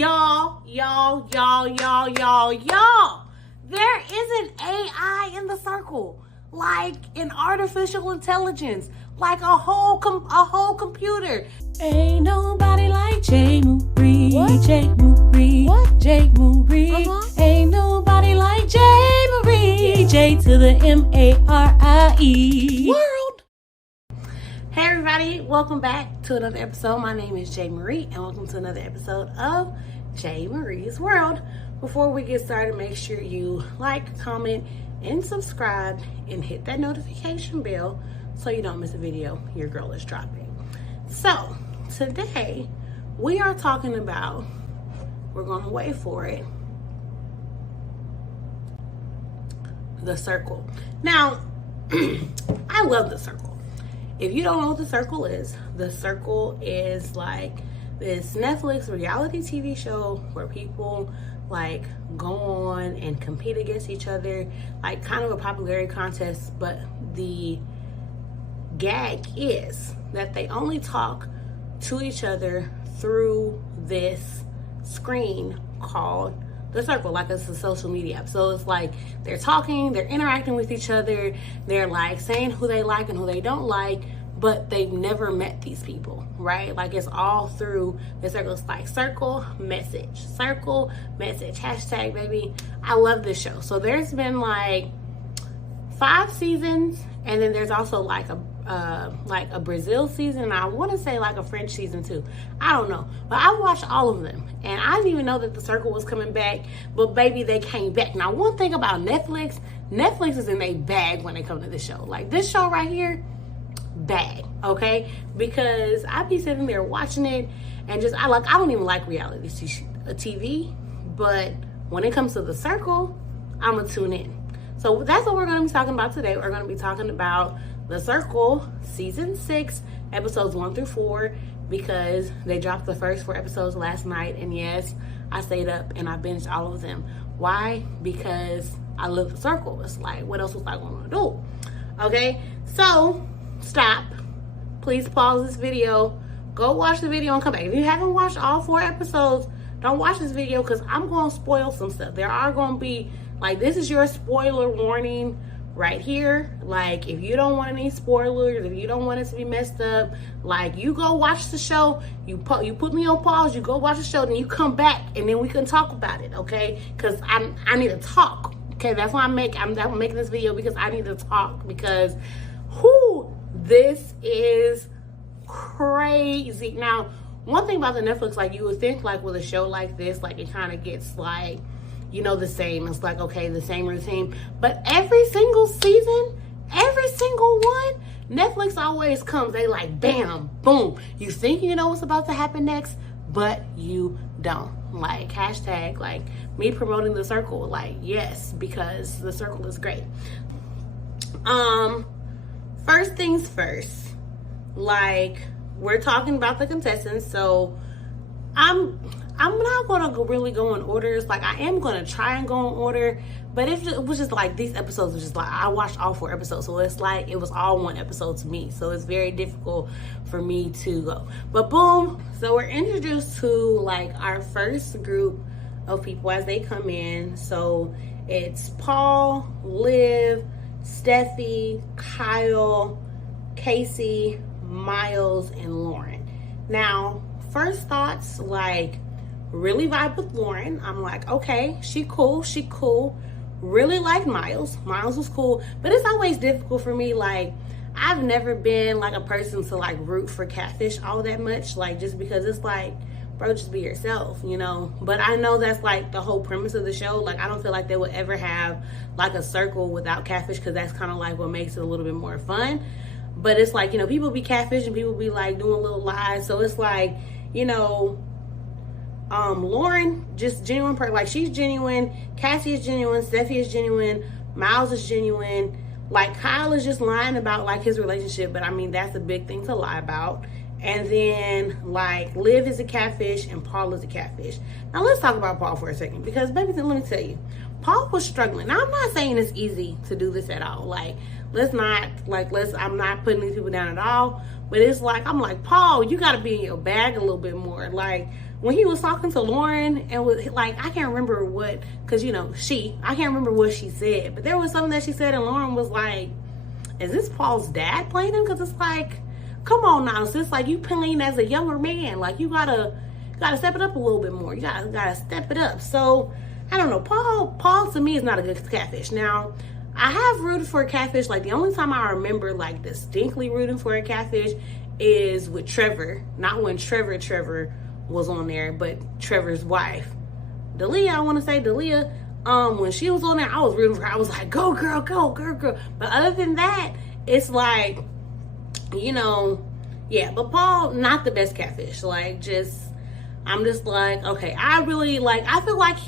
Y'all. There is an AI in the circle, like an artificial intelligence, like a whole computer. Ain't nobody like J. Marie. What? J. Marie. What? J. Marie. Ain't nobody like J. Marie. J to the M-A-R-I-E. World. Hey everybody, welcome back to another episode. My name is J. Marie and welcome to another episode of J. Marie's World. Before we get started, make sure you like, comment, and subscribe and hit that notification bell so you don't miss a video your girl is dropping. So today we are talking about, we're going to wait for it, The Circle. Now, I love The Circle. If you don't know what The Circle is like this Netflix reality TV show where people like go on and compete against each other, like kind of a popularity contest, but the gag is that they only talk to each other through this screen called The Circle, like it's a social media app. So it's like they're talking, they're interacting with each other, they're like saying who they like and who they don't like, but they've never met these people, right? Like it's all through The Circle. It's like circle, message, hashtag, baby. I love this show. So there's been like 5 seasons, and then there's also like a Brazil season, and I want to say like a French season too. I don't know, but I watched all of them, and I didn't even know that The Circle was coming back, but baby, they came back. Now, one thing about Netflix is in a bag when it comes to this show. Like this show right here, bag, okay? Because I be sitting there watching it, and just I don't even like reality TV, but when it comes to The Circle, I'm gonna tune in. So that's what we're gonna be talking about today. We're gonna be talking about The Circle season 6, episodes 1 through 4, because they dropped the first 4 episodes last night, and yes, I stayed up and I binged all of them. Why? Because I love The Circle. It's like, what else was I gonna do? Okay, so stop, please pause this video, go watch the video and come back. If you haven't watched all 4 episodes, don't watch this video, because I'm going to spoil some stuff. There are going to be, like, this is your spoiler warning right here. Like, if you don't want any spoilers, if you don't want it to be messed up, like, you go watch the show, you put me on pause, you go watch the show, then you come back, and then we can talk about it, okay? Because I need to talk, okay? That's why I'm making this video, because I need to talk, because this is crazy. Now, one thing about the Netflix, like, you would think, like, with a show like this, like, it kind of gets, like, you know, the same. It's like, okay, the same routine. But every single season, every single one, Netflix always comes. They like, bam, boom. You think you know what's about to happen next, but you don't. Like, hashtag, like, me promoting The Circle. Like, yes, because The Circle is great. First things first, like, we're talking about the contestants, so I'm not going to really go in orders. Like, I am going to try and go in order, but it was just like, these episodes was just like, I watched all 4 episodes, so it's like, it was all one episode to me, so it's very difficult for me to go. But boom, so we're introduced to, like, our first group of people as they come in. So it's Paul, Liv, Steffi, Kyle, Casey, Miles, and Lauren. Now, first thoughts, like, really vibe with Lauren. I'm like, okay, she cool. Really like Miles. Miles was cool, but it's always difficult for me. Like, I've never been like a person to like root for catfish all that much, like, just because it's like, bro, just be yourself, you know? But I know that's like the whole premise of the show. Like, I don't feel like they would ever have like a circle without catfish, because that's kind of like what makes it a little bit more fun. But it's like, you know, people be catfishing, people be like doing little lies. So it's like, you know, Lauren, just genuine person. Like, she's genuine. Cassie is genuine. Steffi is genuine. Miles is genuine. Like, Kyle is just lying about like his relationship, but I mean, that's a big thing to lie about. And then, like, Liv is a catfish and Paul is a catfish. Now, let's talk about Paul for a second, because, baby, let me tell you, Paul was struggling. Now, I'm not saying it's easy to do this at all. Like, I'm not putting these people down at all. But it's like, I'm like, Paul, you got to be in your bag a little bit more. Like, when he was talking to Lauren and was like, I can't remember what, because, you know, I can't remember what she said. But there was something that she said and Lauren was like, is this Paul's dad playing him? Because it's like, come on now. So it's like you playing as a younger man. Like, you gotta step it up a little bit more. You gotta step it up. So, I don't know. Paul to me is not a good catfish. Now, I have rooted for a catfish. Like, the only time I remember, like, distinctly rooting for a catfish is with Trevor. Not when Trevor was on there, but Trevor's wife. Dalia, I want to say Dalia, when she was on there, I was rooting for her. I was like, go girl, go girl. But other than that, it's like, you know, yeah. But Paul, not the best catfish. Like, I'm just like, okay, I feel like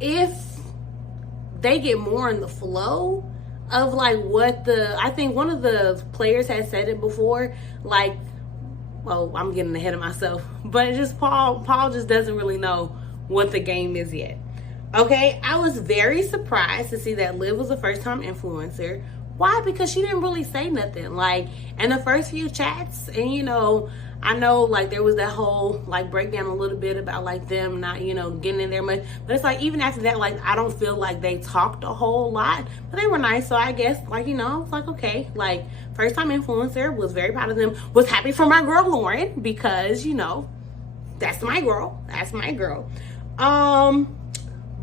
if they get more in the flow of like I think one of the players had said it before, like, well, I'm getting ahead of myself, but it's just Paul just doesn't really know what the game is yet. Okay, I was very surprised to see that Liv was a first-time influencer. Why? Because she didn't really say nothing. Like, in the first few chats, and, you know, I know, like, there was that whole, like, breakdown a little bit about, like, them not, you know, getting in there much. But it's like, even after that, like, I don't feel like they talked a whole lot. But they were nice, so I guess, like, you know, it's like, okay. Like, first-time influencer, was very proud of them. Was happy for my girl, Lauren, because, you know, that's my girl. That's my girl.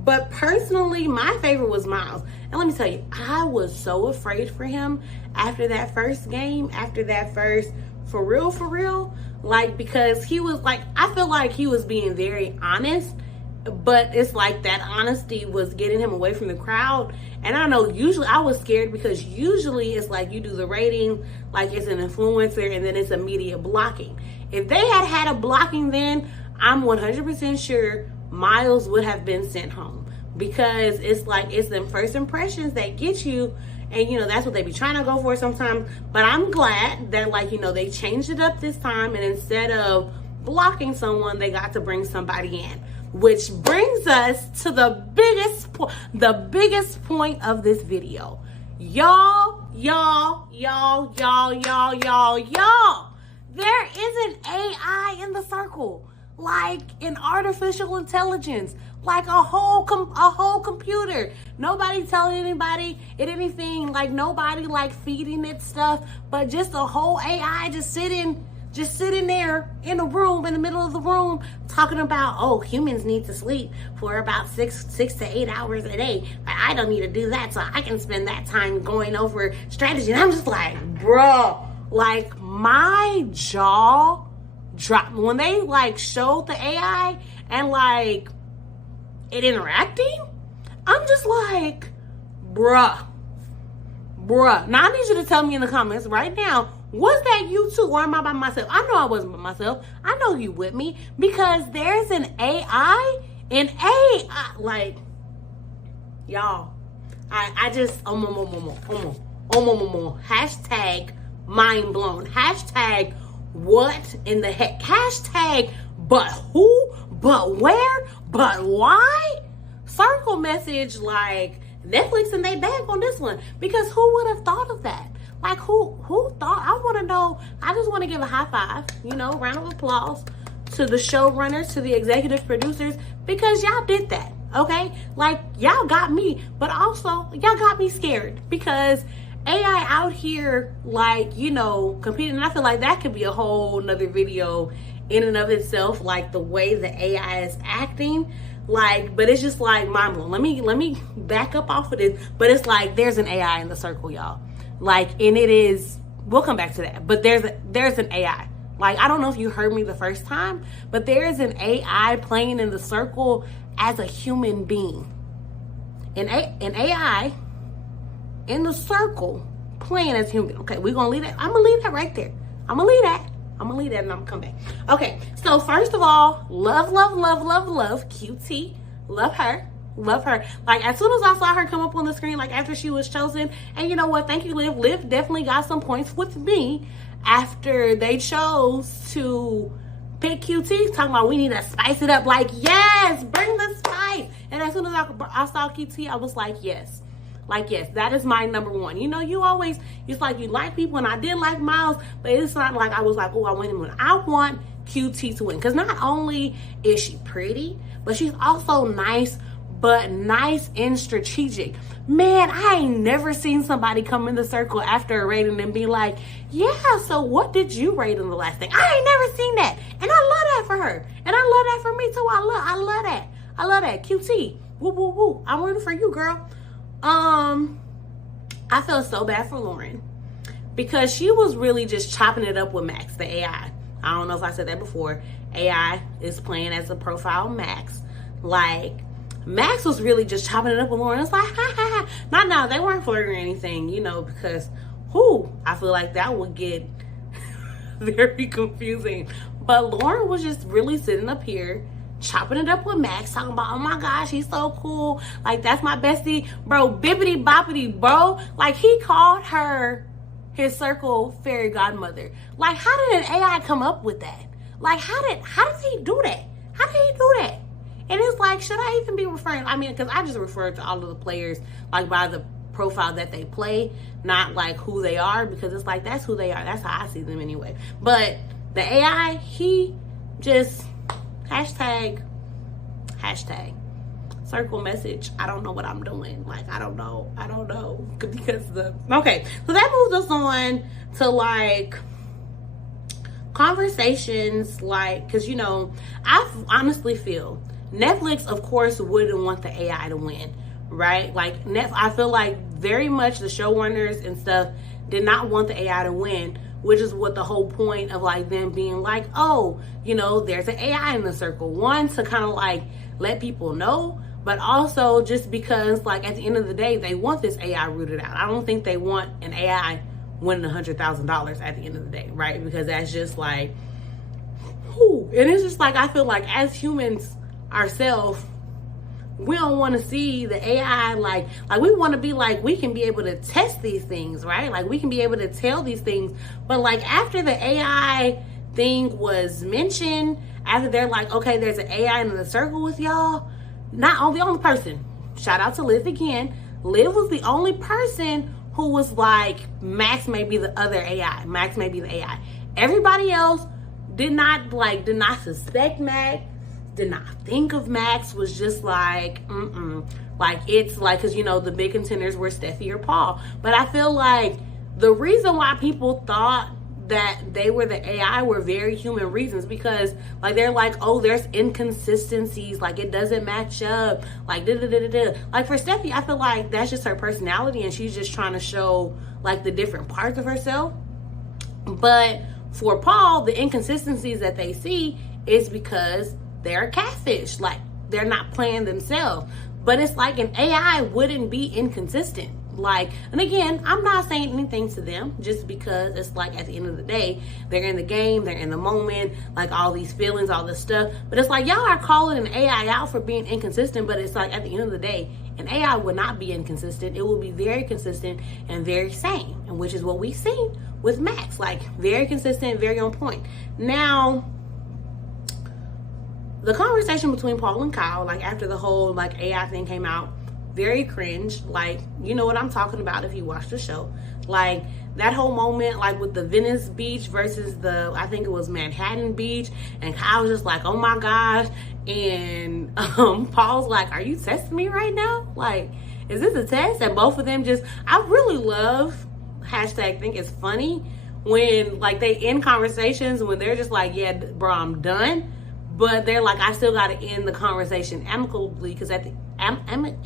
But personally, my favorite was Miles. And let me tell you, I was so afraid for him after that first game, after that first for real, like, because he was like, I feel like he was being very honest, but it's like that honesty was getting him away from the crowd. And I know usually I was scared because usually it's like you do the rating, like it's an influencer and then it's immediate blocking. If they had a blocking then, I'm 100% sure Miles would have been sent home, because it's like, it's them first impressions that get you. And, you know, that's what they be trying to go for sometimes. But I'm glad that, like, you know, they changed it up this time. And instead of blocking someone, they got to bring somebody in. Which brings us to the biggest point of this video. Y'all. There is an AI in the circle. Like an artificial intelligence, like a whole computer. Nobody telling anybody anything, like nobody like feeding it stuff, but just a whole AI just sitting there in a room, in the middle of the room, talking about, oh, humans need to sleep for about 6 to 8 hours a day. I don't need to do that, so I can spend that time going over strategy. And I'm just like, bruh, like my jaw dropped when they like showed the AI and like it interacting. I'm just like, bruh. Now I need you to tell me in the comments right now, was that you too, or am I by myself? I know I wasn't by myself. I know you with me, because there's an AI, like, y'all. I just hashtag mind blown. Hashtag what in the heck? Hashtag but who? But where? But why? Circle message, like, Netflix and they bag on this one, because who would have thought of that? Like, who thought? I want to know. I just want to give a high five, you know, round of applause to the showrunners, to the executive producers, because y'all did that, okay? Like, y'all got me, but also y'all got me scared, because AI out here, like, you know, competing. And I feel like that could be a whole nother video in and of itself, like the way the AI is acting. Like, but it's just like mind blowing. Let me back up off of this. But it's like there's an AI in the circle, y'all. Like, and it is, we'll come back to that. But there's an AI. Like, I don't know if you heard me the first time, but there is an AI playing in the circle as a human being. An AI in the circle playing as human. Okay, we're gonna leave that. I'm gonna leave that right there. I'm gonna leave that and I'm gonna come back. Okay, so first of all, love QT. Love her. Like, as soon as I saw her come up on the screen, like after she was chosen, and you know what, thank you, Liv. Liv definitely got some points with me after they chose to pick QT, talking about we need to spice it up. Like, yes, bring the spice. And as soon as I saw QT, I was like, yes. Like, yes, that is my number one. You know, it's like you like people, and I did like Miles, but it's not like I was like, oh, I want him to win. I want QT to win, because not only is she pretty, but she's also nice, but nice and strategic. Man, I ain't never seen somebody come in the circle after a rating and be like, yeah, so what did you rate in the last thing? I ain't never seen that. And I love that for her. And I love that for me too. I love that. I love that. QT. Woo, woo, woo. I'm rooting for you, girl. I felt so bad for Lauren, because she was really just chopping it up with Max, the AI. I don't know if I said that before. AI is playing as a profile Max. Like, Max was really just chopping it up with Lauren. It's like, ha, ha, ha. Not now. They weren't flirting or anything, you know, because, I feel like that would get very confusing. But Lauren was just really sitting up here, chopping it up with Max, talking about, oh my gosh, he's so cool. Like, that's my bestie. Bro, bippity boppity, bro. Like, he called her his circle fairy godmother. Like, how did an AI come up with that? Like, how did he do that? How did he do that? And it's like, should I even be referring? I mean, because I just refer to all of the players, like, by the profile that they play, not like who they are, because it's like, that's who they are. That's how I see them anyway. But the AI, he just hashtag circle message. I don't know what I'm doing. Like, I don't know. Because okay. So that moves us on to like conversations, like, because, you know, I honestly feel Netflix, of course, wouldn't want the AI to win, right? Like, I feel like very much the showrunners and stuff did not want the AI to win, which is what the whole point of like them being like, oh, you know, there's an AI in the circle. One, to kind of like let people know, but also just because, like, at the end of the day, they want this AI rooted out. I don't think they want an AI winning $100,000 at the end of the day, right? Because that's just like, whew. And it's just like, I feel like as humans ourselves, we don't want to see the AI like we want to be like, we can be able to test these things, right? Like, we can be able to tell these things. But like, after the AI thing was mentioned, after they're like, okay, there's an AI in the circle with y'all, not the only person, shout out to Liv again, Liv was the only person who was like, Max may be the other AI, Max may be the AI. Everybody else did not suspect Max, did not think of Max, was just like, like, it's like, because, you know, the big contenders were Steffi or Paul. But I feel like the reason why people thought that they were the AI were very human reasons, because like, they're like, oh, there's inconsistencies, like, it doesn't match up, like, like, for Steffi, I feel like that's just her personality, and she's just trying to show like the different parts of herself. But for Paul, the inconsistencies that they see is because they're a catfish. Like, they're not playing themselves. But it's like, an AI wouldn't be inconsistent. Like, and again, I'm not saying anything to them, just because it's like, at the end of the day, they're in the game, they're in the moment, like, all these feelings, all this stuff. But it's like, y'all are calling an AI out for being inconsistent, but it's like, at the end of the day, an AI would not be inconsistent. It will be very consistent and very same, and which is what we see with Max. Like, very consistent, very on point. Now, the conversation between Paul and Kyle, like, after the whole like AI thing came out, very cringe. Like, you know what I'm talking about if you watch the show. Like, that whole moment, like, with the Venice Beach versus the, I think it was Manhattan Beach, and Kyle was just like, oh my gosh, and Paul's like, are you testing me right now? Like, is this a test? And both of them just, I really love, hashtag think it's funny, when like they end conversations when they're just like, yeah, bro, I'm done. But they're like, I still got to end the conversation amicably, because at the amicably,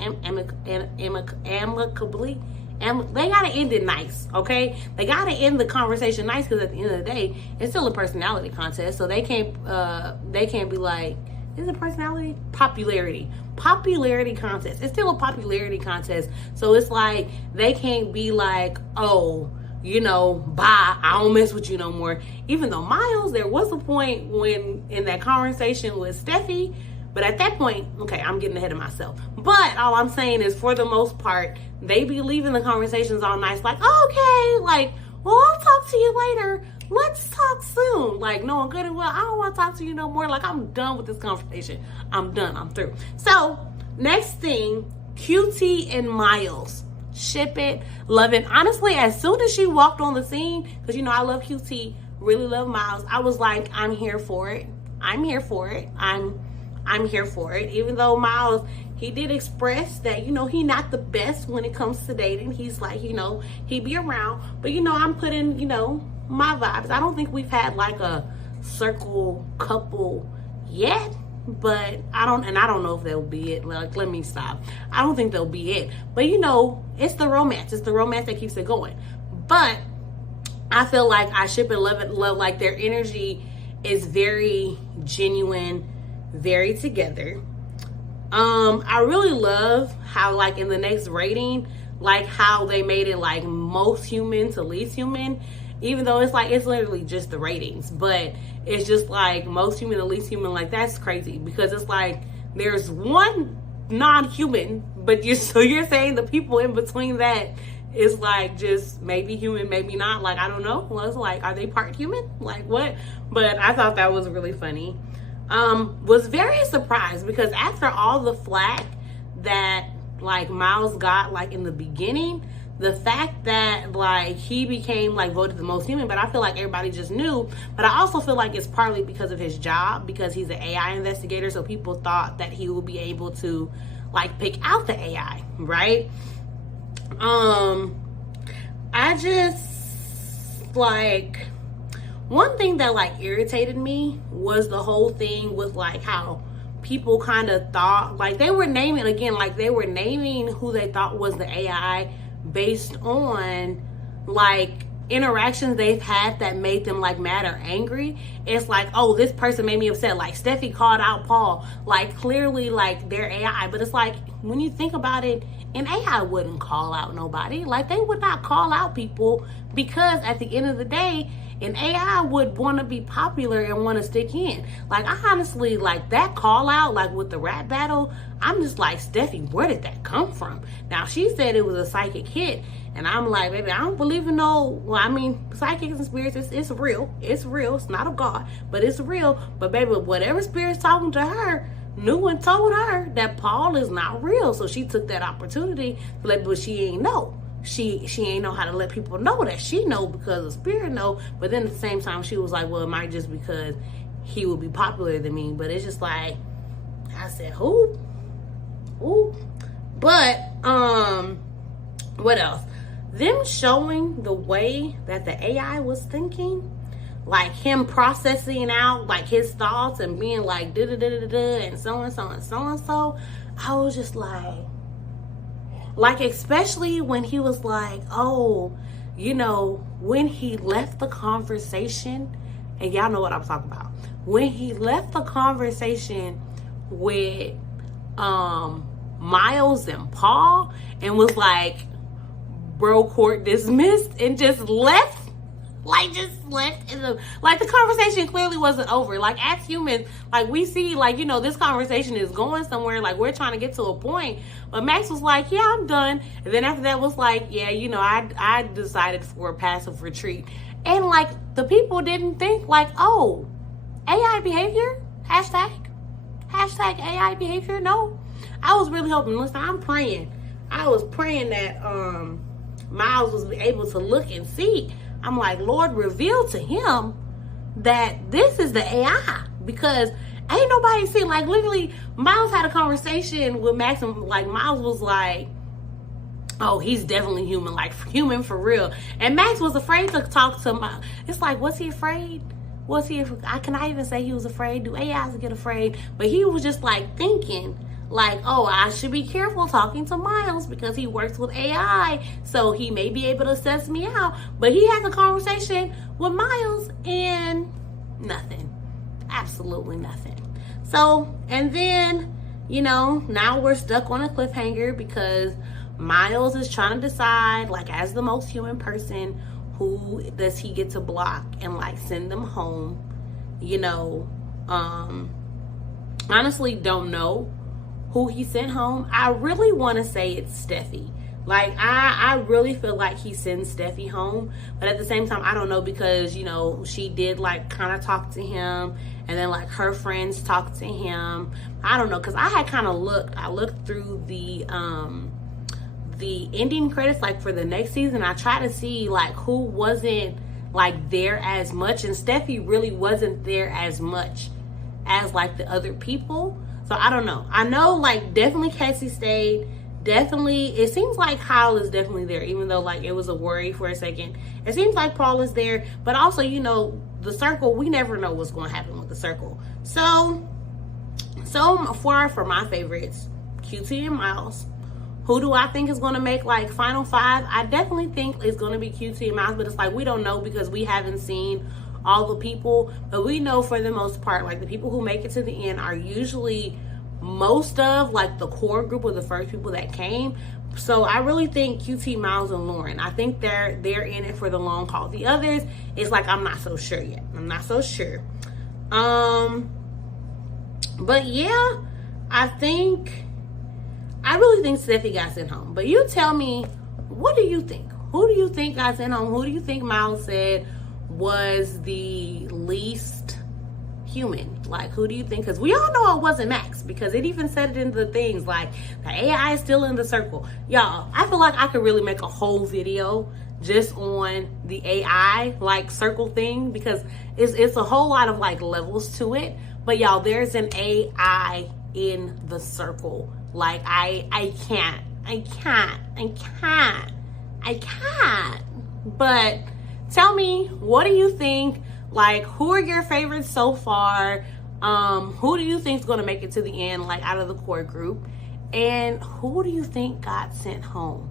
they got to end it nice, okay? They got to end the conversation nice, because at the end of the day, it's still a personality contest. So they can't be like, is it personality? Popularity contest. It's still a popularity contest. So it's like, they can't be like, oh, you know, bye, I don't mess with you no more. Even though Miles, there was a point when in that conversation with Steffi, but at that point, okay, I'm getting ahead of myself. But all I'm saying is, for the most part, they be leaving the conversations all nice, like, okay, like, well, I'll talk to you later. Let's talk soon. Like, knowing good and well, I don't want to talk to you no more. Like, I'm done with this conversation. I'm done. I'm through. So, next thing, QT and Miles. ship it, love it. Honestly, as soon as she walked on the scene, because you know I love QT, really love Miles, I was like, I'm here for it. I'm here for it. I'm here for it. Even though Miles, he did express that, you know, he not the best when it comes to dating. He's like, you know, he be around, but you know, I'm putting, you know, my vibes. I don't think we've had like a circle couple yet, but I don't know if they'll be it. Like, let me stop. I don't think they'll be it, but you know, it's the romance. It's the romance that keeps it going. But I feel like I ship and love like their energy is very genuine, very together. I really love how like in the next rating, like how they made it like most human to least human, even though it's like, it's literally just the ratings, but it's just like most human to least human. Like, that's crazy, because it's like there's one non-human, but you're saying the people in between that is like just maybe human, maybe not. Like, I don't know. Well, it's like, are they part human? Like, what? But I thought that was really funny. Was very surprised, because after all the flack that like Miles got like in the beginning, the fact that like he became like voted the most human, but I feel like everybody just knew. But I also feel like it's partly because of his job, because he's an AI investigator, so people thought that he would be able to like pick out the AI, right? I just like, one thing that like irritated me was the whole thing with like how people kind of thought like they were naming, again, like they were naming who they thought was the AI based on like interactions they've had that made them like mad or angry. It's like, oh, this person made me upset. Like Steffi called out Paul, like clearly like they're AI. But it's like, when you think about it, an AI wouldn't call out nobody. Like, they would not call out people, because at the end of the day, an AI would want to be popular and want to stick in. Like, I honestly, like that call out, like with the rap battle, I'm just like, Steffi, where did that come from? Now, she said it was a psychic hit, and I'm like, baby, I don't believe in no, well, I mean, psychics and spirits, it's real. It's real. It's not of God, but it's real. But baby, whatever spirit's talking to her, knew and told her that Paul is not real. So she took that opportunity to let, but she ain't know. She ain't know how to let people know that she know, because the spirit know. But then at the same time, she was like, well, it might just because he would be popular than me. But it's just like, I said, who? But what else? Them showing the way that the AI was thinking, like him processing out like his thoughts and being like da da da da da and so and so and so and so. I was just like, especially when he was like, oh, you know, when he left the conversation, and y'all know what I'm talking about, when he left the conversation with Miles and Paul and was like, bro, court dismissed, and just left. Like, just left in the, like, the conversation clearly wasn't over. Like, as humans, like, we see, like, you know, this conversation is going somewhere. Like, we're trying to get to a point. But Max was like, yeah, I'm done. And then after that was like, yeah, you know, I decided for a passive retreat. And, like, the people didn't think, like, oh, AI behavior? Hashtag AI behavior? No. I was really hoping, listen, I was praying that Miles was able to look and see. I'm like, Lord, reveal to him that this is the AI, because ain't nobody seen, like, literally, Miles had a conversation with Max, and like Miles was like, oh, he's definitely human, like human for real. And Max was afraid to talk to Miles. It's like, was he afraid? I cannot even say he was afraid. Do AIs get afraid? But he was just like thinking, like, oh, I should be careful talking to Miles because he works with AI, so he may be able to assess me out. But he has a conversation with Miles and nothing. Absolutely nothing. So, and then, you know, now we're stuck on a cliffhanger because Miles is trying to decide, like, as the most human person, who does he get to block and, like, send them home. You know, honestly don't know who he sent home. I really want to say it's Steffi. Like, I really feel like he sends Steffi home, but at the same time, I don't know, because, you know, she did, like, kind of talk to him, and then, like, her friends talked to him. I don't know, because I had kind of looked through the the ending credits, like for the next season, I try to see like who wasn't like there as much, and Steffi really wasn't there as much as like the other people. So I don't know. I know like definitely Cassie stayed. Definitely, it seems like Kyle is definitely there, even though like it was a worry for a second. It seems like Paul is there, but also, you know, the circle, we never know what's going to happen with the circle. So for my favorites, QT and Miles. Who do I think is going to make like final 5? I definitely think it's going to be QT and Miles, but it's like we don't know because we haven't seen all the people. But we know for the most part, like the people who make it to the end are usually most of like the core group of the first people that came. So I really think QT, Miles, and Lauren, I think they're in it for the long haul. The others, it's like I'm not so sure yet. I'm not so sure. But yeah, I really think Steffi got sent home. But you tell me, what do you think? Who do you think got sent home? Who do you think Miles said was the least human? Like, who do you think? Because we all know it wasn't Max, because it even said it in the things like the AI is still in the circle. Y'all, I feel like I could really make a whole video just on the AI like circle thing, because it's a whole lot of like levels to it. But y'all, there's an AI in the circle. Like I can't. But tell me, what do you think? Like, who are your favorites so far? Who do you think is going to make it to the end, like out of the core group? And who do you think got sent home?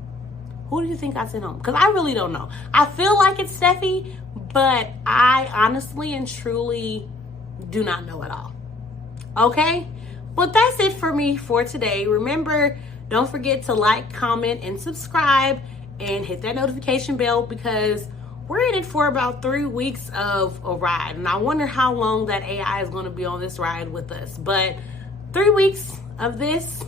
Who do you think got sent home? Because I really don't know. I feel like it's Steffi, but I honestly and truly do not know at all. Okay? But that's it for me for today. Remember, don't forget to like, comment, and subscribe, and hit that notification bell, because we're in it for about 3 weeks of a ride. And I wonder how long that AI is going to be on this ride with us. But 3 weeks of this,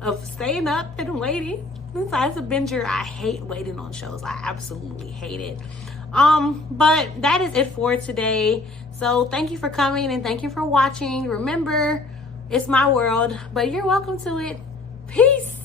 of staying up and waiting. Besides a binger, I hate waiting on shows. I absolutely hate it. But that is it for today. So thank you for coming and thank you for watching. Remember, it's my world, but you're welcome to it. Peace.